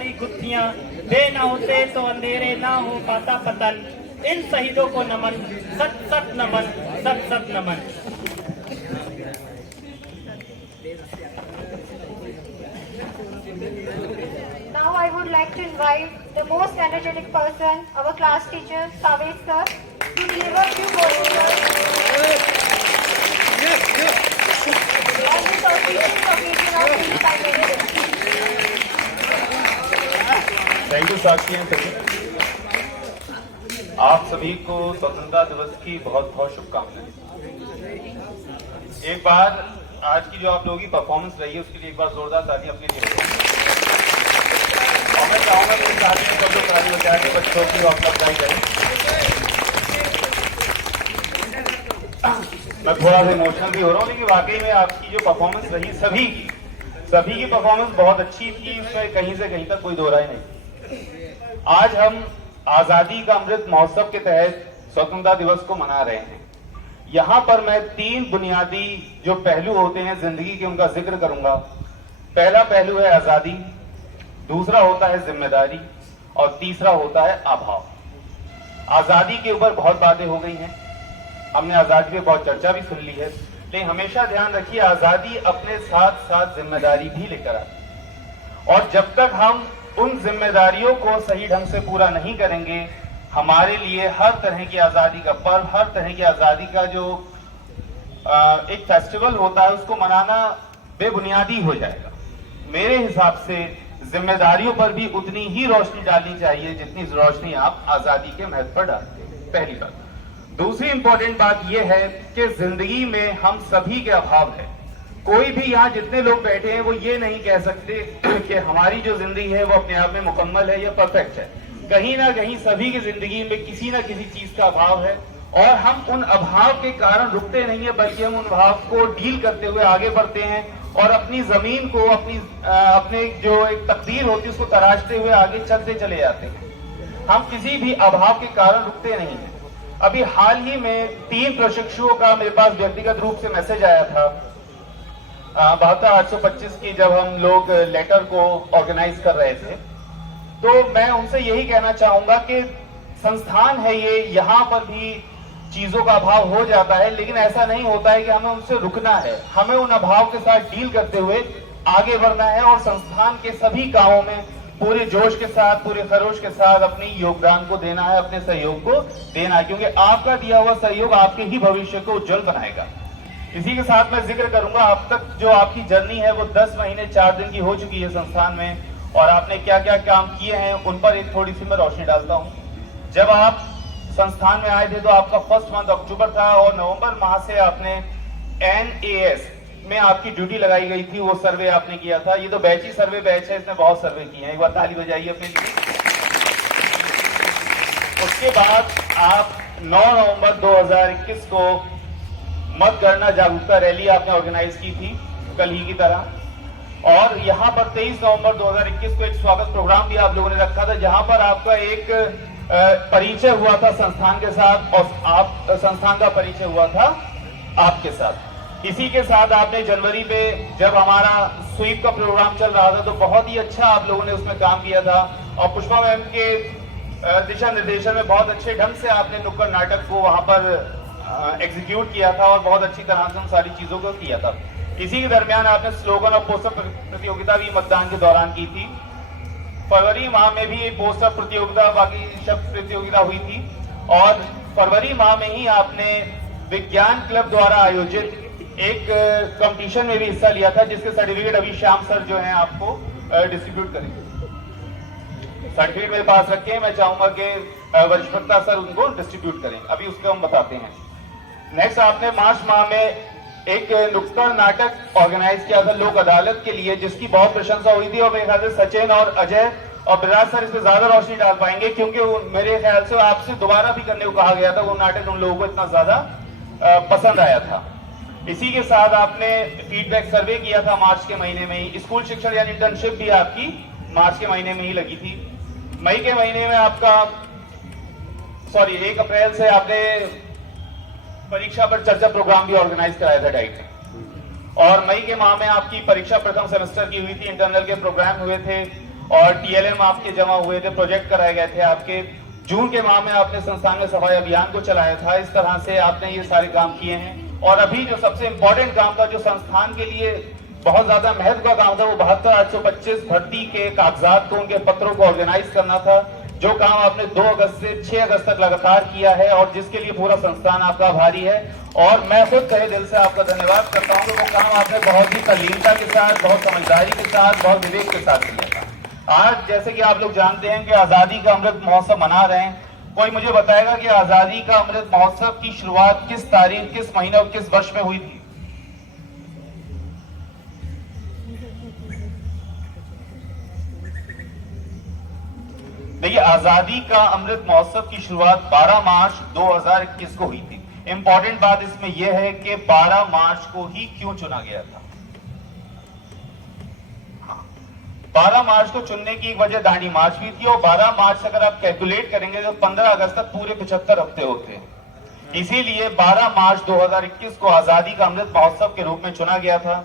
हमारी गुत्थियां, वे न होते तो अंधेरे ना हो पाता पतन। इन शहीदों को नमन, सत सत नमन, सत सत नमन। Now I would like to invite the most energetic person, our class teacher, Savet sir, to deliver few words. On this auspicious occasion of 25 minutes. Thank you Sakshi and Sachin. आप सभी को स्वतंत्रता दिवस की बहुत बहुत शुभकामनाएं। एक बार आज की जो आप लोगों की परफॉर्मेंस रही है उसके लिए एक बार जोरदार ताली अपने लिए। और मैं चाहूंगा कि ताली में सब लोग ताली बजा के बच्चों की हौसला अफजाई करें। मैं थोड़ा सा इमोशनल भी हो रहा हूँ, लेकिन वाकई में आपकी जो परफॉर्मेंस रही सभी की परफॉर्मेंस बहुत अच्छी थी, इसमें कहीं से कहीं तक कोई दो राय नहीं। आज हम आजादी का अमृत महोत्सव के तहत स्वतंत्रता दिवस को मना रहे हैं। यहां पर मैं 3 बुनियादी जो पहलू होते हैं जिंदगी के, उनका जिक्र करूंगा। पहला पहलू है आजादी, दूसरा होता है जिम्मेदारी और तीसरा होता है अभाव। आजादी के ऊपर बहुत बातें हो गई हैं, हमने आजादी पे बहुत चर्चा भी सुन ली है, लेकिन हमेशा ध्यान रखिए आजादी अपने साथ साथ जिम्मेदारी भी लेकर आती है। और जब तक हम उन जिम्मेदारियों को सही ढंग से पूरा नहीं करेंगे, हमारे लिए हर तरह की आजादी का पर्व, हर तरह की आजादी का जो एक फेस्टिवल होता है उसको मनाना बेबुनियादी हो जाएगा। मेरे हिसाब से जिम्मेदारियों पर भी उतनी ही रोशनी डालनी चाहिए जितनी रोशनी आप आजादी के महत्व पर डालते हैं, पहली बात। दूसरी इंपॉर्टेंट बात यह है कि जिंदगी में हम सभी के अभाव है। कोई भी यहाँ जितने लोग बैठे हैं वो ये नहीं कह सकते कि हमारी जो जिंदगी है वो अपने आप में मुकम्मल है या परफेक्ट है। कहीं ना कहीं सभी की जिंदगी में किसी ना किसी चीज का अभाव है, और हम उन अभाव के कारण रुकते नहीं है, बल्कि हम उन अभाव को डील करते हुए आगे बढ़ते हैं और अपनी जमीन को, अपने जो एक तकदीर होती है उसको तराशते हुए आगे चलते चले जाते हैं। हम किसी भी अभाव के कारण रुकते नहीं है। अभी हाल ही में 3 प्रशिक्षुओं का मेरे पास व्यक्तिगत रूप से मैसेज आया था 72-825 की, जब हम लोग लेटर को ऑर्गेनाइज कर रहे थे। तो मैं उनसे यही कहना चाहूंगा कि संस्थान है ये, यहाँ पर भी चीजों का अभाव हो जाता है, लेकिन ऐसा नहीं होता है कि हमें उनसे रुकना है। हमें उन अभाव के साथ डील करते हुए आगे बढ़ना है और संस्थान के सभी कामों में पूरे जोश के साथ, पूरे खरोश के साथ अपनी योगदान को देना है, अपने सहयोग को देना है, क्योंकि आपका दिया हुआ सहयोग आपके ही भविष्य को उज्जवल बनाएगा। इसी के साथ मैं जिक्र करूंगा, अब तक जो आपकी जर्नी है वो 10 महीने 4 दिन की हो चुकी है संस्थान में, और आपने क्या क्या काम किए हैं उन पर एक थोड़ी सी मैं रोशनी डालता हूं। जब आप संस्थान में आए थे तो आपका फर्स्ट मंथ अक्टूबर था, और नवंबर माह से आपने NAS में आपकी ड्यूटी लगाई गई थी, वो सर्वे आपने किया था। ये तो बैच ही सर्वे बैच है, इसने बहुत सर्वे किए हैं, एक बार ताली बजाइए अपने लिए। उसके बाद आप 9 नवंबर 2021 को मतगणना जागरूकता रैली आपने ऑर्गेनाइज की थी कल ही की तरह, और यहाँ पर 23 नवंबर 2021 को एक स्वागत प्रोग्राम भी आप लोगों ने रखा था, जहां पर आपका एक परिचय हुआ था संस्थान के साथ, और आप संस्थान का परिचय हुआ था आपके साथ। इसी के साथ आपने जनवरी पे जब हमारा स्वीप का प्रोग्राम चल रहा था तो बहुत ही अच्छा आप लोगों ने उसमें काम किया था, और पुष्पा मैम के दिशा निर्देशन में बहुत अच्छे ढंग से आपने नुक्कड़ नाटक को वहां पर एग्जीक्यूट किया था और बहुत अच्छी तरह से उन सारी चीजों को किया था। इसी के दरमियान आपने स्लोगन और पोस्टर प्रतियोगिता भी मतदान के दौरान की थी। फरवरी माह में भी पोस्टर प्रतियोगिता, बाकी शब्द प्रतियोगिता हुई थी, और फरवरी माह में ही आपने विज्ञान क्लब द्वारा आयोजित एक कंपटीशन में भी हिस्सा लिया था, जिसके सर्टिफिकेट अभी श्याम सर जो है आपको डिस्ट्रीब्यूट करेंगे। सर्टिफिकेट मेरे पास रखे हैं, मैं चाहूंगा कि वरिष्ठता सर उनको डिस्ट्रीब्यूट करें, अभी उसको हम बताते हैं। नेक्स्ट आपने मार्च माह में एक नुक्कड़ नाटक ऑर्गेनाइज किया था लोक अदालत के लिए, जिसकी बहुत प्रशंसा हुई थी, और मेरे ख्याल से सचिन और अजय और विराज सर इस पर ज्यादा रोशनी डाल पाएंगे, क्योंकि मेरे ख्याल से आपसे दोबारा भी करने को कहा गया था। वो नाटक उन लोगों को इतना ज्यादा पसंद आया था। इसी के साथ आपने फीडबैक सर्वे किया था मार्च के महीने में ही। स्कूल शिक्षण यानी इंटर्नशिप भी आपकी मार्च के महीने में ही लगी थी। मई के महीने में आपका 1 अप्रैल से आपने परीक्षा पर चर्चा प्रोग्राम भी ऑर्गेनाइज कराया था डाइट में, और मई के माह में आपकी परीक्षा प्रथम सेमेस्टर की हुई थी, इंटरनल के प्रोग्राम हुए थे, और TLM आपके जमा हुए थे, प्रोजेक्ट कराए गए थे आपके। जून के माह में आपने संस्थान में सफाई अभियान को चलाया था। इस तरह से आपने ये सारे काम किए हैं। और अभी जो सबसे इंपॉर्टेंट काम था, जो संस्थान के लिए बहुत ज्यादा महत्व का काम था, वो 72,825 भर्ती के कागजात को, उनके पत्रों को ऑर्गेनाइज करना था, जो काम आपने 2 अगस्त से 6 अगस्त तक लगातार किया है और जिसके लिए पूरा संस्थान आपका आभारी है। और मैं खुद तहे दिल से आपका धन्यवाद करता हूं कि वो काम आपने बहुत ही तल्लीनता के साथ, बहुत समझदारी के साथ, बहुत विवेक के साथ किया था। आज जैसे कि आप लोग जानते हैं कि आजादी का अमृत महोत्सव मना रहे हैं, कोई मुझे बताएगा कि आजादी का अमृत महोत्सव की शुरुआत किस तारीख, किस महीने और किस वर्ष में हुई थी? देखिए, आजादी का अमृत महोत्सव की शुरुआत 12 मार्च 2021 को हुई थी। इंपॉर्टेंट बात इसमें यह है कि 12 मार्च को ही क्यों चुना गया था। 12 मार्च को चुनने की एक वजह दांडी मार्च भी थी, और 12 मार्च से अगर आप कैलकुलेट करेंगे तो 15 अगस्त तक पूरे 75 हफ्ते होते हैं। इसीलिए 12 मार्च 2021 को आजादी का अमृत महोत्सव के रूप में चुना गया था,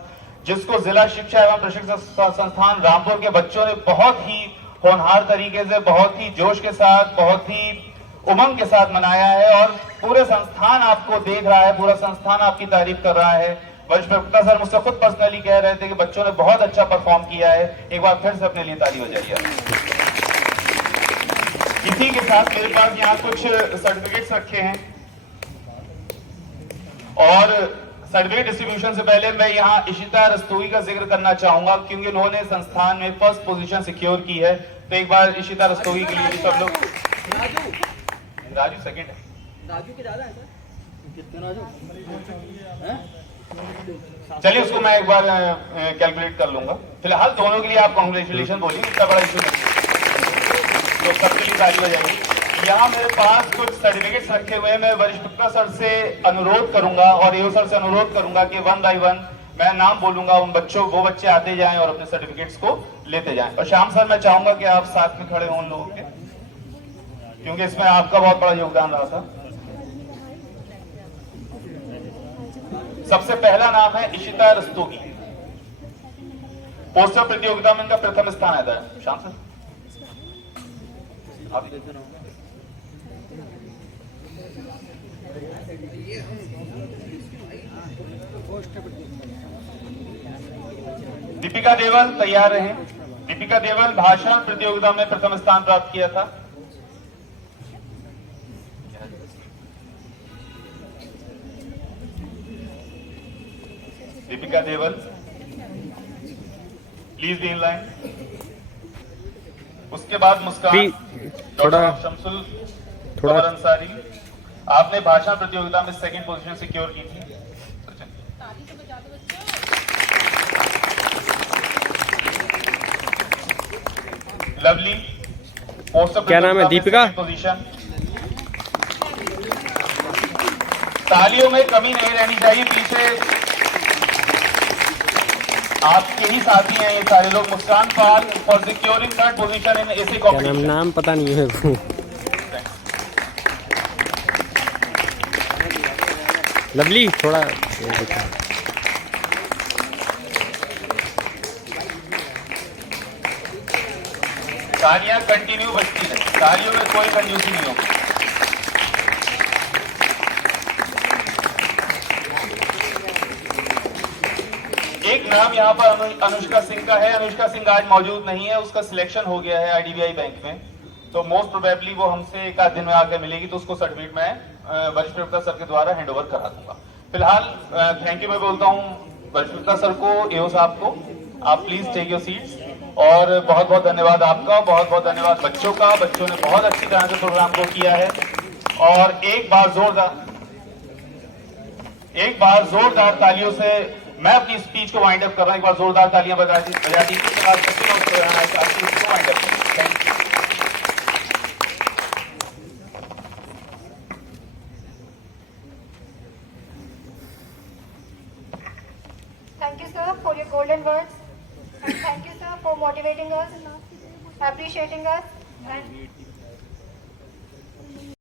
जिसको जिला शिक्षा एवं प्रशिक्षण संस्थान रामपुर के बच्चों ने बहुत ही होनहार तरीके से, बहुत ही जोश के साथ, बहुत ही उमंग के साथ मनाया है। और पूरे संस्थान आपको देख रहा है, पूरा संस्थान आपकी तारीफ कर रहा है। वरिष्ठ प्रवक्ता सर मुझसे खुद पर्सनली कह रहे थे कि बच्चों ने बहुत अच्छा परफॉर्म किया है। एक बार फिर से अपने लिए ताली बजाइए। इसी के साथ मेरे पास यहाँ कुछ सर्टिफिकेट्स रखे हैं, और सर्टिफिकेट डिस्ट्रीब्यूशन से पहले मैं यहाँ इशिता रस्तोगी का जिक्र करना चाहूंगा, क्योंकि उन्होंने संस्थान में फर्स्ट पोजीशन सिक्योर की है। तो एक बार इशिता रस्तोगी के लिए भी सब लोग। राजू सेकंड है, राजू के दादा है सर, कितने राजू हैं? चलिए उसको मैं एक बार कैलकुलेट कर लूंगा। फिलहाल दोनों के लिए आप कांग्रेचुलेशन बोलिए, इतना बड़ा इशू नहीं, तो सबके लिए ताली बजाइए। यहाँ मेरे पास कुछ सर्टिफिकेट्स रखे हुए हैं। मैं वरिष्ठ प्रवक्ता सर से अनुरोध करूंगा और एओ सर से अनुरोध करूंगा कि 1 बाय 1 मैं नाम बोलूंगा, उन बच्चों, वो बच्चे आते जाएं और अपने सर्टिफिकेट्स को लेते जाएं। और श्याम सर, मैं चाहूंगा कि आप साथ में खड़े हों उन लोगों के, क्योंकि इसमें आपका बहुत बड़ा योगदान रहा था। सबसे पहला नाम है इशिता रस्तोगी। पोस्टर प्रतियोगिता में इनका प्रथम स्थान आया था। श्याम सर आप दीपिका देवल तैयार रहे। दीपिका देवल भाषण प्रतियोगिता में प्रथम स्थान प्राप्त किया था। दीपिका देवल, प्लीज बी इन लाइन। उसके बाद मुस्कान डॉक्टर शमसुल कमर अंसारी, आपने भाषण प्रतियोगिता में सेकंड पोजीशन सिक्योर की थी। लवली, पोस्टर क्या नाम है? दीपिका पोजीशन। तालियों में कमी नहीं रहनी चाहिए, पीछे आपके ही साथी हैं ये सारे लोग। Muskan Pal for securing third position in AC competition. नाम पता नहीं है। लवली थोड़ा तालियां कंटिन्यू बजती रहे, तालियों में कोई कंजूसी नहीं हो। एक नाम यहाँ पर अनुष्का सिंह का है। अनुष्का सिंह आज मौजूद नहीं है, उसका सिलेक्शन हो गया है आईडीबीआई बैंक में, तो मोस्ट प्रोबेबली वो हमसे एक आध दिन में आकर मिलेगी, तो उसको सर्टिफिकेट मैं वरिष्ठ प्रवक्ता सर के द्वारा हैंड ओवर करा दूंगा। फिलहाल थैंक यू मैं बोलता हूँ वरिष्ठ प्रवक्ता सर को, एओ साहब को। आप प्लीज टेक योर सीट्स। और बहुत बहुत धन्यवाद आपका, बहुत बहुत धन्यवाद बच्चों का। बच्चों ने बहुत अच्छी तरह से प्रोग्राम को किया है। और एक बार जोरदार तालियों से मैं अपनी स्पीच को वाइंड अप कर रहा हूं। एक बार जोरदार तालियां बजा दीजिए। उसके बाद को वाइंड अप करें। Thank you, sir, for your golden words. And thank you, sir, for motivating us, appreciating us, and